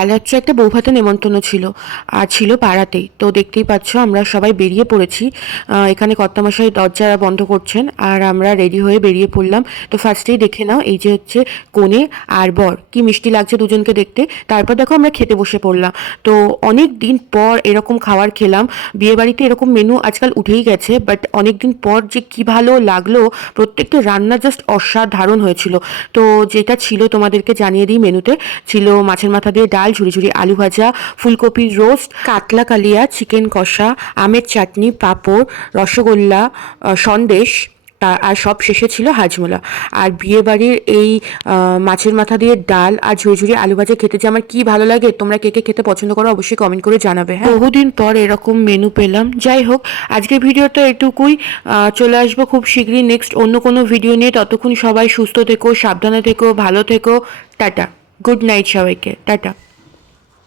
কাল হচ্ছে একটা বৌভাতে নেমন্তন্ন ছিল, আর ছিল পাড়াতেই। তো দেখতেই পাচ্ছ আমরা সবাই বেরিয়ে পড়েছি। এখানে কর্তামশাই দরজা বন্ধ করছেন আর আমরা রেডি হয়ে বেরিয়ে পড়লাম। তো ফার্স্টেই দেখে নাও, এই যে হচ্ছে কনে আর বর, কি মিষ্টি লাগছে দুজনকে দেখতে। তারপর দেখো আমরা খেতে বসে পড়লাম। তো অনেক দিন পর এরকম খাবার খেলাম। বিয়েবাড়িতে এরকম মেনু আজকাল উঠেই গেছে, বাট অনেক দিন পর যে কি ভালো লাগলো। প্রত্যেকটা রান্না জাস্ট অসাধারণ হয়েছিল। তো যেটা ছিল তোমাদেরকে জানিয়ে দিই, মেনুতে ছিল মাছের মাথা দিয়ে ডাল, ঝুরি ঝুরি আলু ভাজা, ফুলকপির রোস্ট, কাতলা কালিয়া, চিকেন কষা, আমের চাটনি, পাঁপড়, রসগোল্লা, সন্দেশ, আর সব শেষে ছিল হাজমোলা। আর বিয়েবাড়ির এই মাছের মাথা দিয়ে ডাল আর ঝুরঝুরি আলু ভাজা খেতে যে আমার কি ভালো লাগে, তোমরা কে কে খেতে পছন্দ করো অবশ্যই কমেন্ট করে জানাবে। হ্যাঁ, বহুদিন পর এরকম মেনু পেলাম। যাই হোক, আজকের ভিডিওটা এটুকুই। চলে আসবো খুব শীঘ্রই নেক্সট অন্য কোনো ভিডিও নিয়ে। ততক্ষণ সবাই সুস্থ থেকো, সাবধানে থেকো, ভালো থেকো। টাটা, গুড নাইট সবাইকে, টাটা।